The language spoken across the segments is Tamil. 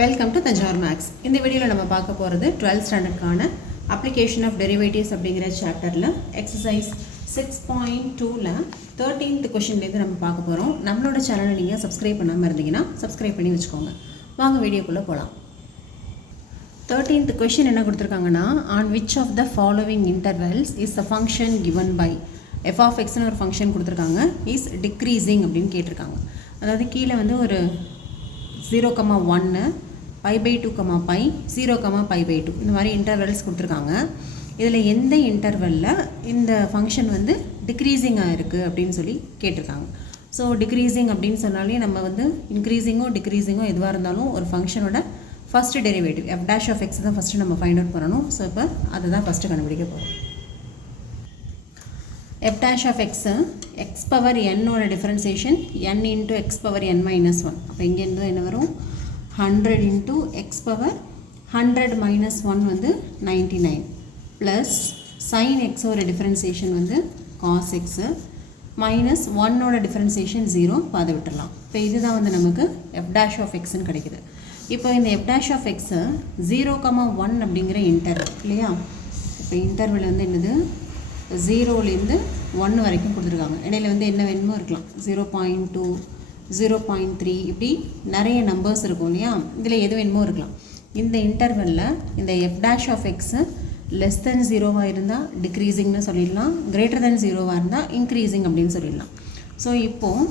Welcome to Thanjavur maths. இந்த வீடியோவில் நம்ம பார்க்க போகிறது 12th ஸ்டாண்டர்டுக்கான அப்ளிகேஷன் ஆஃப் டெரிவேட்டிவ்ஸ் அப்படிங்கிற சாப்டரில் எக்ஸசைஸ் 6.2ல் 13th கொஷின்லேருந்து நம்ம பார்க்க போகிறோம். நம்மளோட சேனலை நீங்கள் சப்ஸ்கிரைப் பண்ணாமல் இருந்தீங்கன்னா சப்ஸ்கிரைப் பண்ணி வச்சுக்கோங்க. வாங்க வீடியோக்குள்ளே போகலாம். 13th கொஷின் என்ன கொடுத்துருக்காங்கன்னா, on which of the following intervals is the function given by f of எக்ஸ்னு ஒரு ஃபங்க்ஷன் கொடுத்துருக்காங்க, இஸ் டிக்ரீசிங் அப்படின்னு கேட்டிருக்காங்க. அதாவது கீழே வந்து ஒரு 0,1 π/2, π 0, π/2 இந்த மாதிரி இன்டர்வெல்ஸ் கொடுத்துருக்காங்க. இதில் எந்த இன்டர்வெல்லில் இந்த ஃபங்க்ஷன் வந்து டிக்ரீசிங்காக இருக்குது அப்படின்னு சொல்லி கேட்டிருக்காங்க. ஸோ டிக்ரீசிங் அப்படின்னு சொன்னாலே நம்ம வந்து இன்க்ரீசிங்கோ டிக்ரீசிங்கோ எதுவாக இருந்தாலும் ஒரு ஃபங்க்ஷனோட first derivative f dash of x தான் ஃபஸ்ட்டு நம்ம ஃபைண்ட் அவுட் பண்ணணும். ஸோ இப்போ அதுதான் ஃபஸ்ட்டு கண்டுபிடிக்க போகிறோம். f dash of x x power n ஓட differentiation n into x power n minus 1. அப்போ இங்கேருந்து என்ன வரும், 100 into x power 100 minus 1 வந்து 99 plus sin x ஓட டிஃபரன்சியேஷன் வந்து cos x minus 1 ஓட டிஃபரன்சியேஷன் 0. பாதை விட்டுடலாம். இப்போ இதுதான் வந்து நமக்கு f dash of x கிடைக்குது. இப்போ இந்த f dash of x 0,1 அப்படிங்கிற இன்டர்வல் இல்லையா. இப்போ இன்டர்வல் வந்து என்னது, 0லேருந்து 1 வரைக்கும் கொடுத்துருக்காங்க. இடையில வந்து என்ன வேணுமோ இருக்கலாம், 0.2, 0.3 இப்படி நிறைய நம்பர்ஸ் இருக்கும் இல்லையா. இதில் எது வேணுமோ இருக்கலாம். இந்த இன்டர்வலில் இந்த f dash of x less then 0வாக இருந்தால் டிக்ரீசிங்னு சொல்லிடலாம், கிரேட்டர் தென் 0வாக இருந்தால் இன்க்ரீசிங் அப்படின்னு சொல்லிடலாம். ஸோ இப்போது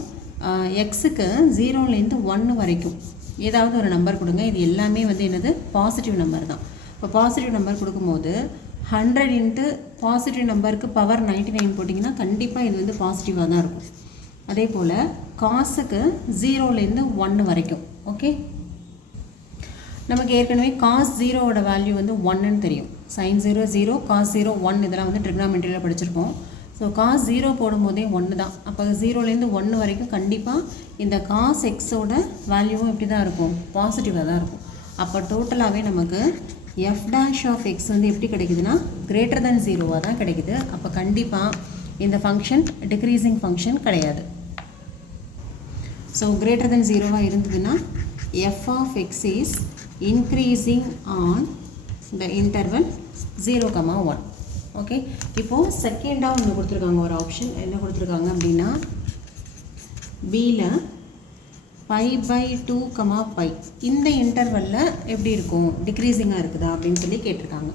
எக்ஸுக்கு 0லேருந்து 1 வரைக்கும் ஏதாவது ஒரு நம்பர் கொடுங்க. இது எல்லாமே வந்து என்னது, பாசிட்டிவ் நம்பர் தான். இப்போ பாசிட்டிவ் நம்பர் கொடுக்கும்போது 100 இன்ட்டு பாசிட்டிவ் நம்பருக்கு பவர் 99 போட்டிங்கன்னா கண்டிப்பாக இது வந்து பாசிட்டிவாக தான் இருக்கும். அதே போல் காசுக்கு 0லேருந்து 1 வரைக்கும். ஓகே, நமக்கு ஏற்கனவே காஸ் 0வோட வேல்யூ வந்து 1ன்னு தெரியும். சைன் 0 0, காஸ் 0 1, இதெல்லாம் வந்து ட்ரிக்னாமெட்ரியில் படிச்சிருப்போம். ஸோ காஸ் 0 போடும்போதே 1 தான். அப்போ 0லேருந்து 1 வரைக்கும் கண்டிப்பாக இந்த காஸ் எக்ஸோட வேல்யூவும் எப்படி தான் இருக்கும், பாசிட்டிவாக தான் இருக்கும். அப்போ டோட்டலாகவே நமக்கு f dash of x வந்து எப்படி கிடைக்குதுன்னா கிரேட்டர் தென் 0வாக தான் கிடைக்குது. அப்போ கண்டிப்பாக இந்த ஃபங்க்ஷன் டிக்ரீசிங் ஃபங்க்ஷன் கிடையாது. ஸோ கிரேட்டர் தென் 0வாக இருந்ததுன்னா f of x is increasing on the interval 0,1. Okay, இப்போது செகண்டாக ஒன்று கொடுத்துருக்காங்க, ஒரு ஆப்ஷன் என்ன கொடுத்துருக்காங்க அப்படின்னா, பியில் π/2, π இந்த இன்டர்வலில் எப்படி இருக்கும், டிக்ரீசிங்காக இருக்குதா அப்படின்னு சொல்லி கேட்டிருக்காங்க.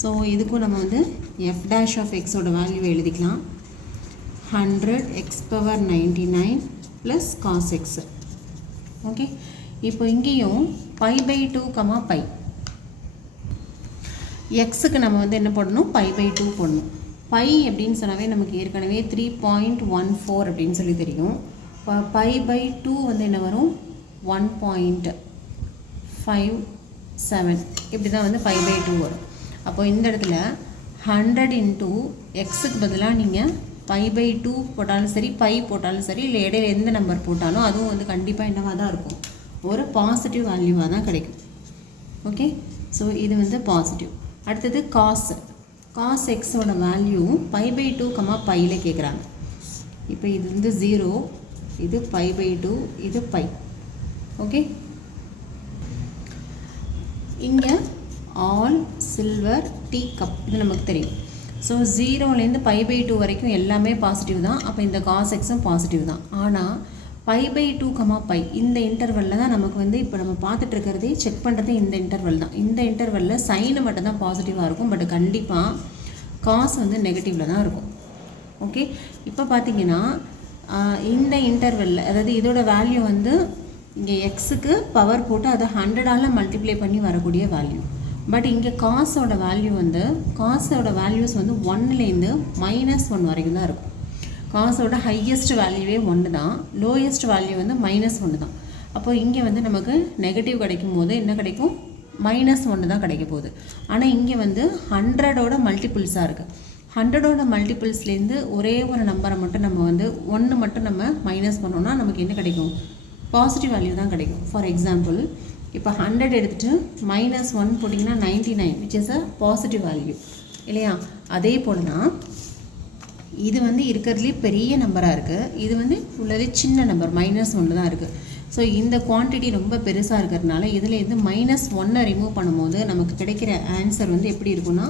ஸோ இதுக்கும் நம்ம வந்து f dash of x ஓட வேல்யூவை எழுதிக்கலாம், 100 x power 99 plus cos x. Okay, இப்போ இங்கேயும் π/2, π எக்ஸுக்கு நம்ம வந்து என்ன போடணும், π/2 போடணும். பை அப்படின்னு சொன்னாவே நமக்கு ஏற்கனவே 3.14 அப்படின்னு சொல்லி தெரியும். இப்போ π/2 வந்து என்ன வரும், 1.57 இப்படி தான் வந்து π/2 வரும். அப்போ இந்த இடத்துல 100 இன்ட்டு எக்ஸுக்கு பதிலாக நீங்கள் π/2 போட்டாலும் சரி, பை போட்டாலும் சரி, இல்லை இடையில எந்த நம்பர் போட்டாலும் அதுவும் வந்து கண்டிப்பாக என்னவாக தான் இருக்கும், ஒரு பாசிட்டிவ் வேல்யூவாக தான் கிடைக்கும். ஓகே, ஸோ இது வந்து பாசிட்டிவ். அடுத்தது காஸ் எக்ஸோட வேல்யூ π/2, பையில் கேட்குறாங்க. இப்போ இது வந்து 0, இது π/2, இது பை. ஓகே, இங்கே ஆல் சில்வர் டீ கப் இது நமக்கு தெரியும். ஸோ 0லேருந்து π/2 வரைக்கும் எல்லாமே பாசிட்டிவ் தான். அப்போ இந்த காஸ் எக்ஸும் பாசிட்டிவ் தான். ஆனால் π/2, பை இந்த இன்டர்வலில் தான் நமக்கு வந்து இப்போ நம்ம பார்த்துட்டு இருக்கிறதே, செக் பண்ணுறது இந்த இன்டர்வல் தான். இந்த இன்டர்வலில் சைனு மட்டும் தான் பாசிட்டிவாக இருக்கும், பட் கண்டிப்பாக காஸ் வந்து நெகட்டிவில் தான் இருக்கும். ஓகே, இப்போ பார்த்தீங்கன்னா இந்த இன்டர்வலில், அதாவது இதோட வேல்யூ வந்து இங்கே எக்ஸுக்கு பவர் போட்டு அதை 100ஆல் மல்டிப்ளை பண்ணி வரக்கூடிய வேல்யூ. பட் இங்கே காஸோட வேல்யூ வந்து, காஸோட வேல்யூஸ் வந்து 1லேருந்து -1 வரைக்கும் தான் இருக்கும். காஸோட ஹையஸ்ட் வேல்யூவே 1 தான், லோயஸ்ட் வேல்யூ வந்து -1 தான். அப்போ இங்கே வந்து நமக்கு நெகட்டிவ் கிடைக்கும் போது என்ன கிடைக்கும், -1 தான் கிடைக்க போகுது. ஆனால் இங்கே வந்து 100ஓட மல்டிபிள்ஸாக இருக்குது. 100ஓட மல்டிபிள்ஸ்லேருந்து ஒரே ஒரு நம்பரை மட்டும் நம்ம வந்து 1 மட்டும் நம்ம மைனஸ் பண்ணோன்னா நமக்கு என்ன கிடைக்கும், பாசிட்டிவ் வேல்யூ தான் கிடைக்கும். ஃபார் எக்ஸாம்பிள், இப்போ 100 எடுத்துகிட்டு -1 போட்டிங்கன்னா 99, which is a positive value இல்லையா. அதே போல் தான் இது வந்து இருக்கிறதுலே பெரிய நம்பராக இருக்குது, இது வந்து உள்ளதே சின்ன நம்பர் -1 தான் இருக்குது. ஸோ இந்த குவான்டிட்டி ரொம்ப பெருசாக இருக்கிறதுனால இதில் இருந்து -1 ரிமூவ் பண்ணும்போது நமக்கு கிடைக்கிற ஆன்சர் வந்து எப்படி இருக்குன்னா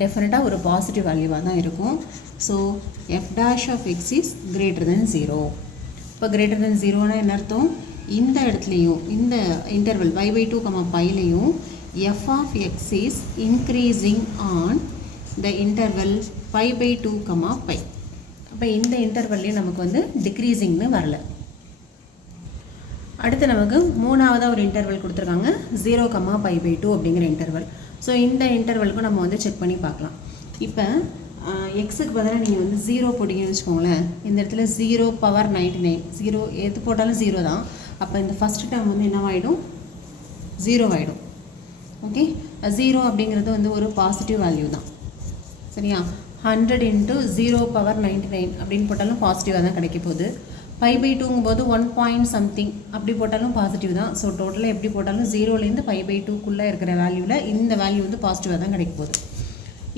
டெஃபினட்டாக ஒரு பாசிட்டிவ் வேல்யூவாக தான் இருக்கும். So f' of x is greater than 0. இப்போ greater than 0னா என்ன அர்த்தம்? இந்த இடத்துலையும் இந்த interval y/2, πலையும் f of x is increasing on the interval π/2, π. அப்போ இந்த இன்டர்வல்லையும் நமக்கு வந்து டிக்ரீசிங்னு வரல. அடுத்து நமக்கு மூணாவதாக ஒரு இன்டர்வல் கொடுத்துருக்காங்க 0, π/2 அப்படிங்கிற இன்டர்வல். ஸோ இந்த இன்டர்வலுக்கும் நம்ம வந்து செக் பண்ணி பார்க்கலாம். இப்போ எக்ஸுக்கு பதிலாக நீங்கள் வந்து 0 போட்டிங்கன்னு வச்சுக்கோங்களேன். இந்த இடத்துல 0^99, 0 எது போட்டாலும் 0 தான். அப்போ இந்த ஃபஸ்ட் டேர்ம் வந்து என்னவாயிடும்? 0 ஆகிடும். ஓகே, 0 அப்படிங்கிறது வந்து ஒரு பாசிட்டிவ் வேல்யூ தான். சரியா? 100 × 0^99 அப்படின்னு போட்டாலும் பாசிட்டிவாக தான் கிடைக்க போகுது. π/2ங்கும் போது 1 something அப்படி போட்டாலும் பாசிட்டிவ் தான். ஸோ டோட்டலாக எப்படி போட்டாலும் 0லேருந்து π/2க்குள்ளே இருக்கிற வேல்யூவில் இந்த வேல்யூ வந்து பாசிட்டிவாக தான் கிடைக்க போகுது.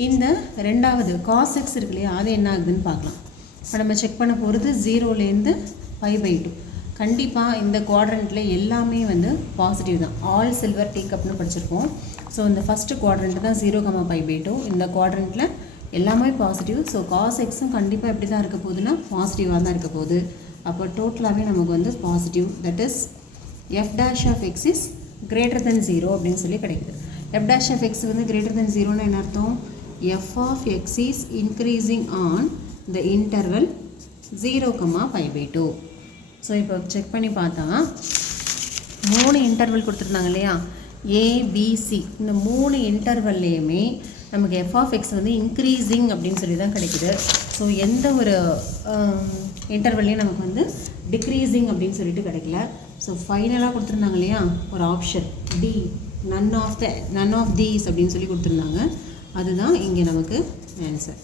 இந்த ரெண்டாவது cos x இருக்கு இல்லையா, அது என்ன ஆகுதுன்னு பார்க்கலாம். இப்போ நம்ம செக் பண்ண போகிறது 0லேருந்து π/2. கண்டிப்பாக இந்த குவாட்ரண்ட்டில் எல்லாமே வந்து பாசிட்டிவ் தான். ஆல் சில்வர் டீ கப்னு படிச்சிருக்கோம். ஸோ இந்த ஃபஸ்ட்டு குவாட்ரண்ட் தான் 0, π/2. இந்த குவாட்ரண்ட்டில் எல்லாமே பாசிட்டிவ். ஸோ cos xம் கண்டிப்பாக எப்படி தான் இருக்க போகுதுன்னா பாசிட்டிவாக தான் இருக்க போகுது. அப்போ டோட்டலாகவே நமக்கு வந்து positive, that is f' of x is greater than 0 அப்படின்னு சொல்லி கிடைக்குது. f' of x வந்து greater than 0னா என்ன அர்த்தம்? f of x is increasing on the interval 0, π/2. So இப்போ செக் பண்ணி பார்த்தா 3 இன்டர்வல் கொடுத்துருந்தாங்க இல்லையா, ABC. இந்த 3 இன்டர்வல்லையுமே நமக்கு f of x வந்து இன்க்ரீஸிங் அப்படின்னு சொல்லி தான் கிடைக்குது. ஸோ எந்த ஒரு இன்டர்வல்லையும் நமக்கு வந்து டிக்ரீஸிங் அப்படின்னு சொல்லிட்டு கிடைக்கல. ஸோ ஃபைனலாக கொடுத்துருந்தாங்க இல்லையா ஒரு option D, none of these அப்படின்னு சொல்லி கொடுத்துருந்தாங்க. அதுதான் இங்கே நமக்கு ஆன்சர்.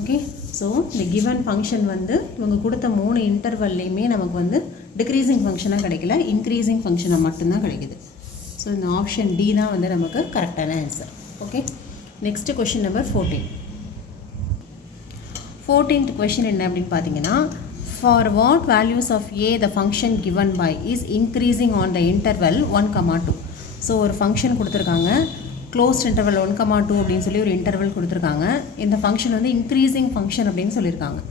ஓகே, ஸோ இந்த கிவன் ஃபங்க்ஷன் வந்து இவங்க கொடுத்த 3 இன்டர்வல்லையுமே நமக்கு வந்து டிக்ரீஸிங் ஃபங்க்ஷனாக கிடைக்கல, இன்க்ரீஸிங் ஃபங்க்ஷனாக மட்டும்தான் கிடைக்குது. ஸோ இந்த ஆப்ஷன் D தான் வந்து நமக்கு கரெக்டான answer. Okay, next question number 14. 14th question என்ன அப்படின்னு பார்த்தீங்கன்னா, for what values of a the function given by is increasing on the interval 1, 2. So ஒரு ஃபங்க்ஷன் கொடுத்துருக்காங்க, க்ளோஸ்ட் இன்டர்வல் 1, 2 அப்படின்னு சொல்லி ஒரு இன்டர்வல் கொடுத்துருக்காங்க. இந்த ஃபங்க்ஷன் வந்து இன்க்ரீஸிங் ஃபங்க்ஷன் அப்படின்னு சொல்லியிருக்காங்க.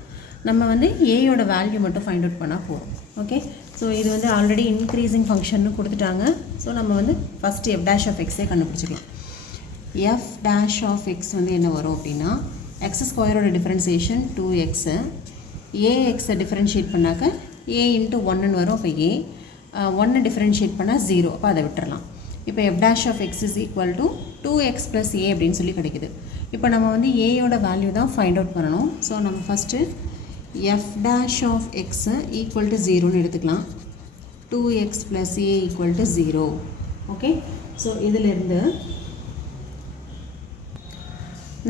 நம்ம வந்து ஏயோட வேல்யூ மட்டும் ஃபைண்ட் அவுட் பண்ணால் போதும். ஓகே, ஸோ இது வந்து ஆல்ரெடி இன்க்ரீஸிங் ஃபங்க்ஷன்னு கொடுத்துட்டாங்க. ஸோ நம்ம வந்து ஃபஸ்ட்டு f' of xே கண்டுபிடிச்சிக்கலாம். f' of x வந்து என்ன வரும் அப்படின்னா, x² differentiation 2x, ax differentiate பண்ணாக்க a × 1ன்னு வரும். இப்போ a 1 டிஃபரன்ஷியேட் பண்ணால் 0, அப்போ அதை விட்டுறலாம். இப்போ f' of x is equal to 2x plus a அப்படின்னு சொல்லி கிடைக்குது. இப்போ நம்ம வந்து ஏயோட வேல்யூ தான் ஃபைண்ட் அவுட் பண்ணணும். ஸோ நம்ம first f' of x equal to 0ன்னு எடுத்துக்கலாம். 2x plus a equal to 0. Okay, so இதிலிருந்து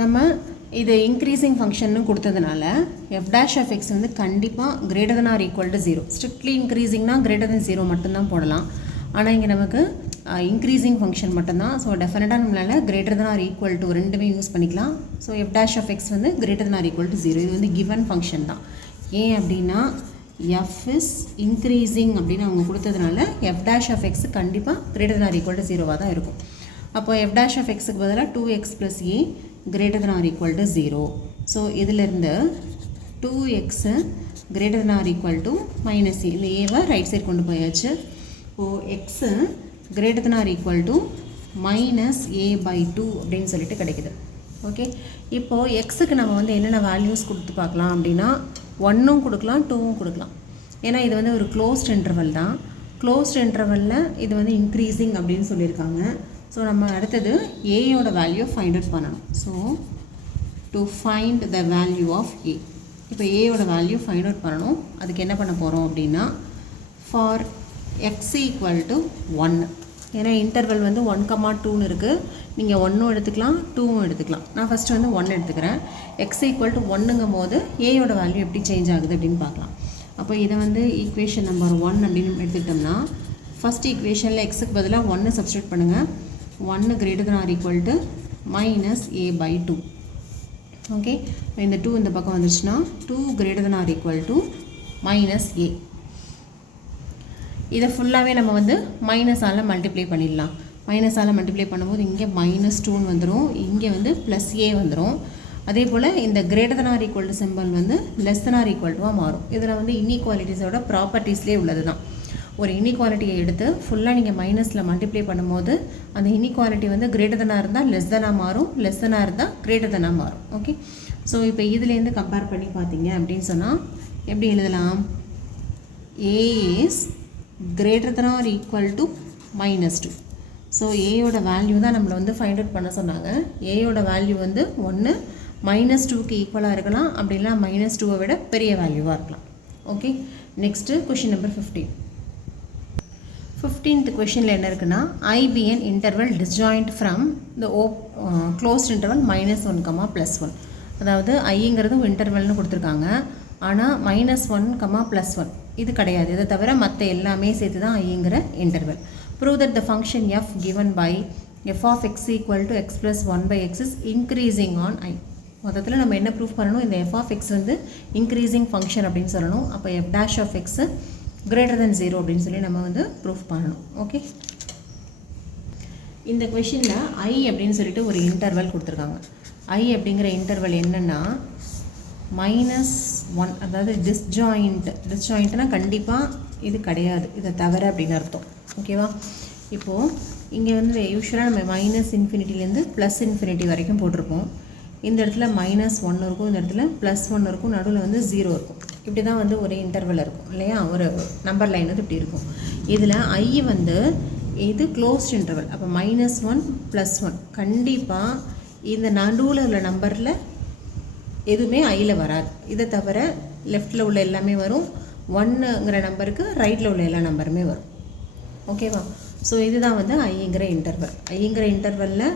நம்ம இது இன்க்ரீஸிங் ஃபங்க்ஷன்னு கொடுத்ததுனால f' of x வந்து கண்டிப்பாக greater than or equal to 0. Strictly இன்க்ரீஸிங்னா greater than 0 மட்டும்தான் போடலாம். ஆனால் இங்கே நமக்கு இன்க்ரீஸிங் ஃபங்க்ஷன் மட்டும்தான். ஸோ டெஃபினட்டாக நம்மளால் greater than or equal to ரெண்டுமே யூஸ் பண்ணிக்கலாம். ஸோ f' of x வந்து greater than or equal to 0. இது வந்து கிவன் ஃபங்க்ஷன் தான். ஏன் அப்படின்னா f is increasing அப்படின்னு அவங்க கொடுத்ததுனால f' of x கண்டிப்பாக greater than or equal to 0வாக தான் இருக்கும். அப்போ f' of xக்கு பதிலாக 2x plus a greater than or equal to 0. So இதிலிருந்து 2x greater than or equal to minus a, இந்த ஏவை ரைட் சைட் கொண்டு போயாச்சு. இப்போது x greater than or equal to minus a/2 அப்படின்னு சொல்லிட்டு கிடைக்குது. ஓகே, இப்போது எக்ஸுக்கு நம்ம வந்து என்னென்ன வேல்யூஸ் கொடுத்து பார்க்கலாம் அப்படின்னா 1ம் கொடுக்கலாம், 2ம் கொடுக்கலாம். ஏன்னா இது வந்து ஒரு க்ளோஸ்ட் இன்டர்வல் தான். க்ளோஸ்ட் இன்டர்வலில் இது வந்து இன்க்ரீஸிங் அப்படின்னு சொல்லியிருக்காங்க. ஸோ நம்ம அடுத்தது ஏயோட வேல்யூ ஃபைண்ட் அவுட் பண்ணணும். So to find the value of a, இப்போ ஏயோட வேல்யூ ஃபைண்ட் அவுட் பண்ணணும். அதுக்கு என்ன பண்ண போகிறோம் அப்படின்னா, ஃபார் எக்ஸ் ஈக்குவல் டு 1, ஏன்னா இன்டர்வல் வந்து 1, 2ன்னு இருக்குது. நீங்கள் 1ம் எடுத்துக்கலாம், 2ம் எடுத்துக்கலாம். நான் ஃபஸ்ட்டு வந்து 1 எடுத்துக்கிறேன். எக்ஸ் ஈக்குவல் டு 1ங்கும் போது ஏயோட வேல்யூ எப்படி சேஞ்ச் ஆகுது அப்படின்னு பார்க்கலாம். அப்போ இதை வந்து ஈக்குவேஷன் நம்பர் 1 அப்படின்னு எடுத்துக்கிட்டோம்னா, ஃபஸ்ட் ஈக்குவேஷனில் எக்ஸுக்கு பதிலாக 1 சப்ஸ்டியூட் பண்ணுங்கள். 1 greater than or equal to minus a/2. Okay, இந்த 2 இந்த பக்கம் வந்துருச்சுன்னா 2 greater than or equal to minus a. இதை ஃபுல்லாகவே நம்ம வந்து மைனஸால் மல்டிப்ளை பண்ணிடலாம். மைனஸால் மல்டிப்ளை பண்ணும்போது இங்கே -2 வந்துடும், இங்கே வந்து +a வந்துடும். அதே போல் இந்த > சிம்பிள் வந்து <= மாறும். இதில் வந்து இன்இக்வாலிட்டிஸோட ப்ராப்பர்ட்டிஸ்லேயே உள்ளது தான். ஒரு இன்இக்வாலிட்டியை எடுத்து ஃபுல்லாக நீங்கள் மைனஸில் மல்டிப்ளை பண்ணும்போது அந்த இன்இக்வாலிட்டி வந்து கிரேட்டர் இருந்தால் லெஸ்தனாக மாறும், லெஸ்தனாக இருந்தால் கிரேட்டர் மாறும். ஓகே, ஸோ இப்போ இதுலேருந்து கம்பேர் பண்ணி பார்த்தீங்க அப்படின்னு சொன்னால் எப்படி எழுதலாம்? a is > -2. ஸோ ஏயோட வேல்யூ தான் நம்மளை வந்து ஃபைண்ட் அவுட் பண்ண சொன்னாங்க. ஏயோட வேல்யூ வந்து ஒன்று -2க்கு ஈக்குவலாக இருக்கலாம், அப்படி இல்லைனா -2வை விட பெரிய வேல்யூவாக இருக்கலாம். Okay, next question number 15. 15th கொஷினில் என்ன இருக்குன்னா, IBN interval disjoint from the closed interval -1, +1. அதாவது ஐங்கிறதும் இன்டர்வல்னு கொடுத்துருக்காங்க, ஆனால் -1, +1 இது கிடையாது. இதை தவிர மற்ற எல்லாமே சேர்த்து தான் ஐங்கிற interval. Prove that the function f given by f of x equal to x plus 1 by x is increasing on I. மொத்தத்தில் நம்ம என்ன ப்ரூஃப் பண்ணணும்? இந்த f of x வந்து இன்க்ரீசிங் ஃபங்க்ஷன் அப்படின்னு சொல்லணும். அப்போ f dash of x greater than 0 அப்படின்னு சொல்லி நம்ம வந்து ப்ரூஃப் பண்ணணும். ஓகே, இந்த கொஷினில் I அப்படின்னு சொல்லிட்டு ஒரு இன்டர்வல் கொடுத்துருக்காங்க. I அப்படிங்கிற இன்டர்வல் என்னென்னா -1, அதாவது டிஸ்ஜாயிண்ட்னா கண்டிப்பாக இது கிடையாது, இதை தவிர அப்படின்னு அர்த்தம். ஓகேவா? இப்போது இங்கே வந்து யூஸ்வலாக நம்ம -∞ +∞ வரைக்கும் போட்டிருப்போம். இந்த இடத்துல -1 இருக்கும், இந்த இடத்துல +1 இருக்கும், நடுவில் வந்து 0 இருக்கும். இப்படி தான் வந்து ஒரு இன்டர்வல் இருக்கும் இல்லையா? ஒரு நம்பர் லைன் வந்து இப்படி இருக்கும். இதில் I வந்து இது க்ளோஸ்ட் இன்டர்வல். அப்போ -1 +1 கண்டிப்பாக இந்த நடுவில் உள்ள நம்பரில் எதுவுமே ஐயில் வராது. இதை தவிர லெஃப்டில் உள்ள எல்லாமே வரும், 1ங்கிற நம்பருக்கு ரைட்டில் உள்ள எல்லா நம்பருமே வரும். ஓகேவா? ஸோ இதுதான் வந்து ஐங்கிற இன்டர்வல். ஐங்கிற இன்டர்வலில்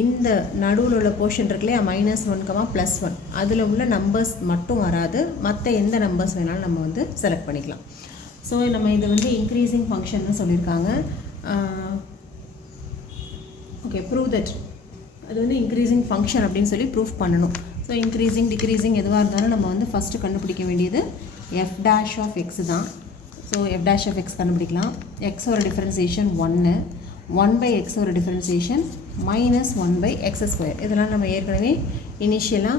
இந்த நடுவில் உள்ள போர்ஷன் இருக்குல்லையா, -1, +1, அதில் உள்ள நம்பர்ஸ் மட்டும் வராது, மற்ற எந்த நம்பர்ஸ் வேணாலும் நம்ம வந்து செலக்ட் பண்ணிக்கலாம். ஸோ நம்ம இதை வந்து இன்க்ரீசிங் ஃபங்க்ஷன்னு சொல்லியிருக்காங்க. ஓகே, ப்ரூவ் தட் அது வந்து இன்க்ரீசிங் ஃபங்க்ஷன் அப்படின்னு சொல்லி ப்ரூஃப் பண்ணணும். ஸோ இன்க்ரீசிங் டிக்ரீசிங் எதுவாக இருந்தாலும் நம்ம வந்து ஃபஸ்ட்டு கண்டுபிடிக்க வேண்டியது f dash of x தான். So f dash of x கண்டுபிடிக்கலாம். xோட டிஃபரன்சியேஷன் 1, 1/x ஓட டிஃபரன்சியேஷன் -1/x². இதெல்லாம் நம்ம ஏற்கனவே இனிஷியலாக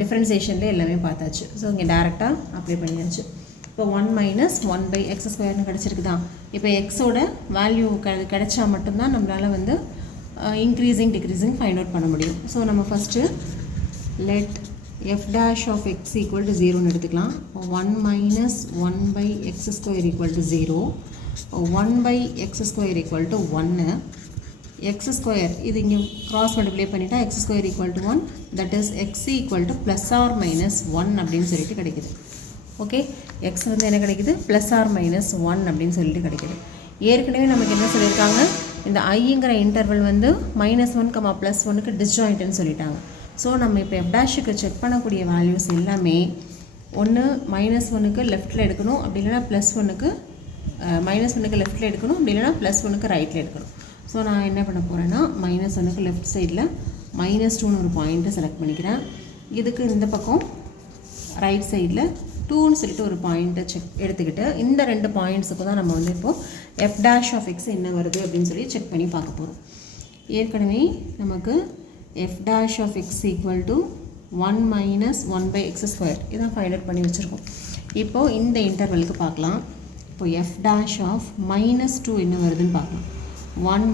டிஃபரன்சியேஷனில் எல்லாமே பார்த்தாச்சு. ஸோ இங்கே டேரெக்டாக அப்ளை பண்ணியாச்சு. இப்போ 1 - 1/x² கிடச்சிருக்குதா? இப்போ எக்ஸோட வேல்யூ கிடைச்சா மட்டும்தான் நம்மளால் வந்து இன்க்ரீசிங் டிக்ரீசிங் ஃபைண்ட் அவுட் பண்ண முடியும். ஸோ நம்ம first let f dash of x equal to 0ன்னு எடுத்துக்கலாம். 1 - 1/x² equal to 0, 1/x² equal to 1, x² இது இங்கே கிராஸ் மல்டிப்ளை பண்ணிட்டா x² equal to 1, that is x equal to +or-1 அப்படின்னு சொல்லிட்டு கிடைக்குது. ஓகே, x வந்து என்ன கிடைக்குது? +or-1 அப்படின்னு சொல்லிட்டு கிடைக்குது. ஏற்கனவே நமக்கு என்ன சொல்லியிருக்காங்க? இந்த ஐங்கிற இன்டர்வல் வந்து -1, +1க்கு டிஸ்ஜாயிண்ட்னு சொல்லிட்டாங்க. ஸோ நம்ம இப்போ f dash-க்கு செக் பண்ணக்கூடிய வேல்யூஸ் எல்லாமே ஒன்று -1க்கு லெஃப்ட்டில் எடுக்கணும், அப்படி இல்லைனா +1க்கு -1க்கு லெஃப்ட்டில் எடுக்கணும், அப்படி இல்லைனா +1க்கு ரைட்டில் எடுக்கணும். ஸோ நான் என்ன பண்ண போகிறேன்னா -1க்கு லெஃப்ட் சைடில் -2ன்னு ஒரு பாயிண்ட்டை செலக்ட் பண்ணிக்கிறேன். இதுக்கு இந்த பக்கம் ரைட் சைடில் 2ன்னு சொல்லிட்டு ஒரு பாயிண்ட்டை எடுத்துக்கிட்டு இந்த 2 பாயிண்ட்ஸுக்கு தான் நம்ம வந்து இப்போது f dash of x என்ன வருது அப்படின்னு சொல்லி செக் பண்ணி பார்க்க போகிறோம். ஏற்கனவே நமக்கு f dash of x equal to 1 - 1/x². இதான் ஃபைண்ட் அவுட் பண்ணி வச்சுருக்கோம். இப்போது இந்த இன்டர்வலுக்கு பார்க்கலாம். இப்போ f dash of -2 என்ன வருதுன்னு பார்க்கலாம். 1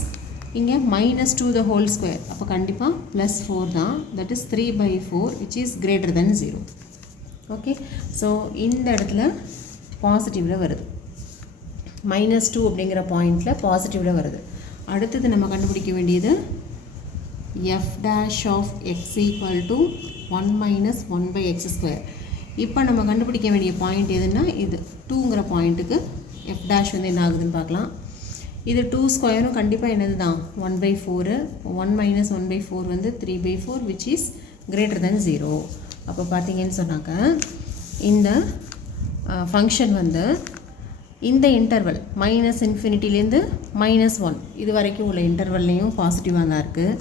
- இங்கே -2 the whole square. அப்போ கண்டிப்பாக +4 தான், that is 3/4 which is greater than 0. Okay, so இந்த இடத்துல பாசிட்டிவில் வருது, -2 அப்படிங்கிற பாயிண்டில் பாசிட்டிவில் வருது. அடுத்தது நம்ம கண்டுபிடிக்க வேண்டியது f dash of x equal to 1 - 1/x². இப்போ நம்ம கண்டுபிடிக்க வேண்டிய பாயிண்ட் எதுன்னா இது 2ங்கிற பாயிண்ட்டுக்கு f dash வந்து என்ன ஆகுதுன்னு பார்க்கலாம். இது 2² கண்டிப்பாக என்னது தான் 1/4, 1 - 1/4 வந்து 3/4 which is greater than 0. அப்போ பார்த்தீங்கன்னு சொன்னாக்க இந்த ஃபங்க்ஷன் வந்து இந்த இன்டர்வல் -∞லேருந்து -1 இது வரைக்கும் உள்ள இன்டர்வல்லையும் பாசிட்டிவாக தான் இருக்குது.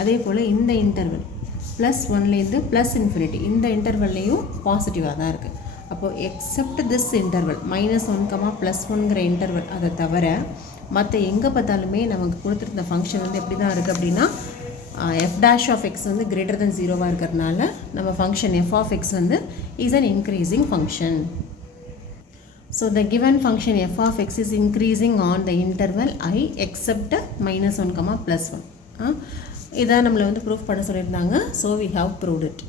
அதே போல் இந்த இன்டர்வல் +1லேருந்து +∞ இந்த இன்டர்வல்லையும் பாசிட்டிவாக தான் இருக்குது. அப்போது எக்ஸப்ட் திஸ் இன்டர்வல் -1, +1ங்கிற இன்டர்வல் அதை தவிர மற்ற எங்கே பார்த்தாலுமே நமக்கு கொடுத்துருந்த ஃபங்க்ஷன் வந்து எப்படி தான் இருக்குது அப்படின்னா f' வந்து கிரேட்டர் தென் 0வாக இருக்கிறதுனால நம்ம ஃபங்க்ஷன் f(x) வந்து is an increasing function. So the given function f(x) is increasing on the interval I except -1, +1. இதான் நம்மளை வந்து ப்ரூஃப் பண்ண சொல்லியிருந்தாங்க. So we have proved it.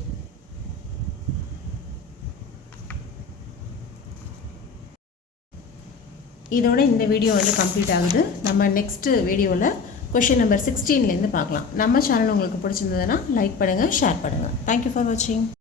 இதோட இந்த வீடியோ வந்து கம்ப்ளீட் ஆகுது. நம்ம நெக்ஸ்ட்டு வீடியோவில் கொஷின் நம்பர் 16லேருந்து பார்க்கலாம். நம்ம சேனல் உங்களுக்கு பிடிச்சிருந்ததுன்னா லைக் பண்ணுங்கள், ஷேர் பண்ணுங்கள். தேங்க்யூ ஃபார் வாட்சிங்.